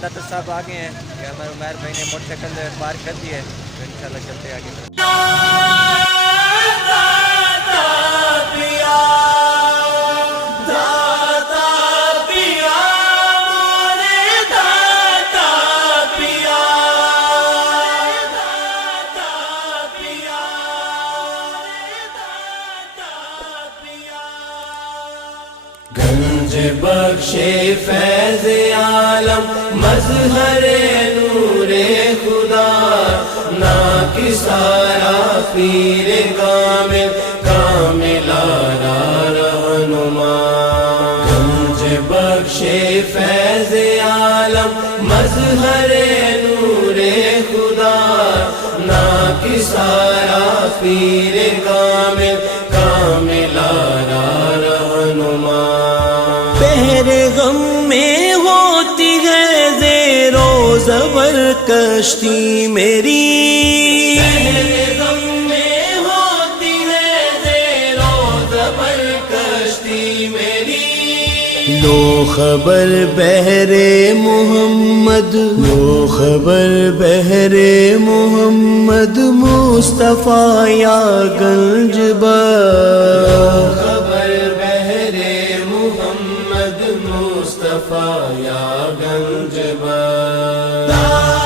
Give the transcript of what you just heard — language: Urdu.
ڈاکٹر صاحب آ گئے ہیں کہ ہمارے عمیر بھائی نے موٹر سائیکل پارک کر دی ہے، تو انشاءاللہ چلتے ہیں آگے۔ گنج بخش فیض عالم مظہر نور خدا، نا کسارا پیر کامل کامل آرا رہنما۔ گنج بخش فیض عالم مظہر نور خدا، نا کسارا پیر کامل کامل آرا رہنما۔ بحر غم میں ہوتی ہے زیر و زبر کشتی میری، بحر غم میں ہوتی ہے زیر و زبر کشتی میری۔ لو خبر بحر محمد، لو خبر بحر محمد مصطفیٰ یا گنج بخش، مصطفیٰ یا گنج بخش۔